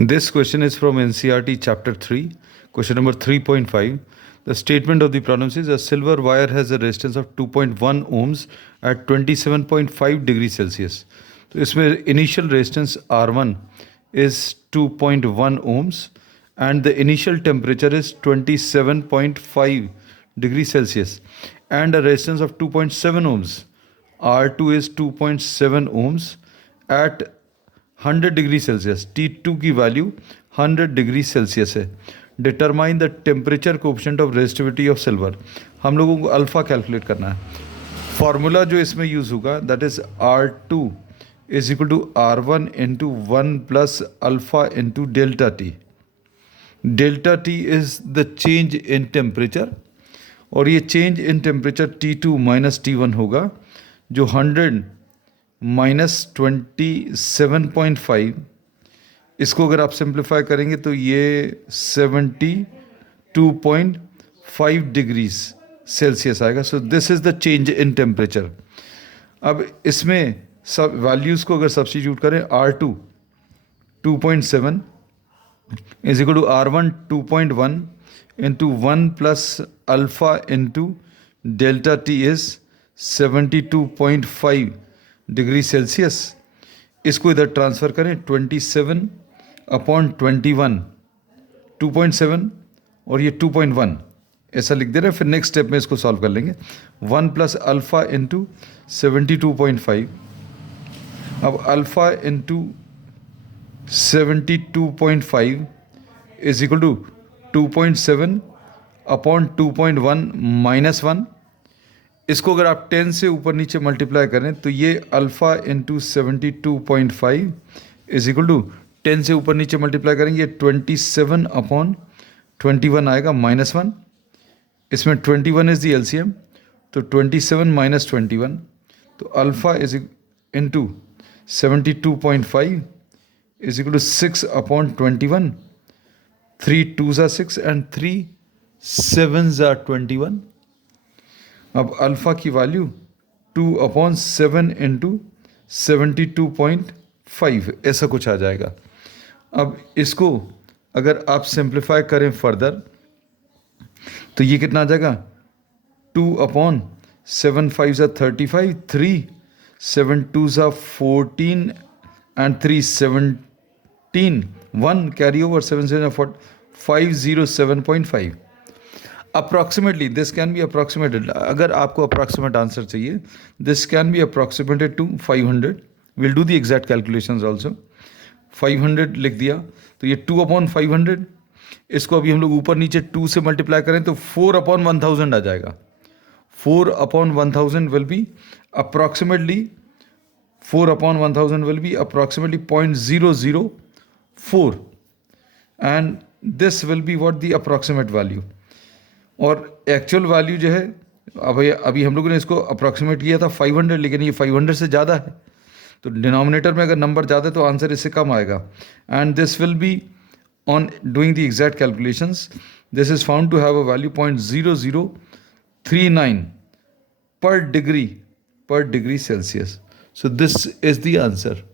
This question is from NCERT chapter 3, question number 3.5. The statement of the problem is a silver wire has a resistance of 2.1 ohms at 27.5 degrees Celsius. तो इसमें initial resistance R1 is 2.1 ohms and the initial temperature is 27.5 degrees Celsius and a resistance of 2.7 ohms. R2 is 2.7 ohms at 100 degree Celsius. T2 की value 100 degree Celsius है. Determine the temperature coefficient of resistivity of silver. हम लोगों को alpha calculate करना है. Formula जो इसमें use होगा that is R2 is equal to R1 into 1 plus alpha into delta T. Delta T is the change in temperature और ये change in temperature T2 minus T1 होगा जो 100 माइनस 27.5. इसको अगर आप सिंप्लीफाई करेंगे तो ये 72.5 डिग्रीज सेल्सियस आएगा. सो this is the change in temperature. अब इसमें सब वैल्यूज़ को अगर सब्स्टिट्यूट करें R2 2.7 is equal to R1 2.1 into 1 plus alpha into delta T is 72.5 degree Celsius. इसको इधर ट्रांसफ़र करें 27/21 2.7 और ये 2.1 ऐसा लिख दे रहे हैं. फिर नेक्स्ट स्टेप में इसको सॉल्व कर लेंगे. 1 प्लस अल्फ़ा इंटू 72.5. अब alpha into 72.5 is equal to 2.7/2.1 minus 1. इसको अगर आप 10 से ऊपर नीचे मल्टीप्लाई करें तो ये alpha into 72.5 is equal to 10 से ऊपर नीचे मल्टीप्लाई करेंगे 27/21 आएगा माइनस 1. इसमें 21 इज़ दी एलसीएम तो 27 माइनस 21 तो alpha is into 72.5 is equal to 6/21. 3 2s are 6 and 3 7s are 21. अब अल्फ़ा की वैल्यू 2/7 इंटू 72.5 ऐसा कुछ आ जाएगा. अब इसको अगर आप सिंप्लीफाई करें फर्दर तो ये कितना आ जाएगा 2/7 5s are 35 3 7 2s are 14 and 3 17 1 carry over 7 7 507.5. Approximately this can be approximated. अगर आपको अप्रॉक्सीमेट आंसर चाहिए this can be approximated to 500. Will do the exact calculations also. 500 लिख दिया तो ये 2/500. इसको अभी हम लोग ऊपर नीचे 2 से मल्टीप्लाई करें तो 4/1000 आ जाएगा. 4/1000 will be approximately 4/1000 will be approximately 0.004 and this will be what the approximate value. और एक्चुअल वैल्यू जो है अभी हम लोगों ने इसको अप्रॉक्सीमेट किया था 500 लेकिन ये 500 से ज़्यादा है तो डिनोमिनेटर में अगर नंबर ज़्यादा है तो आंसर इससे कम आएगा. And this will be on doing the exact calculations this is found to have a value 0.0039 per degree Celsius. So this is the answer.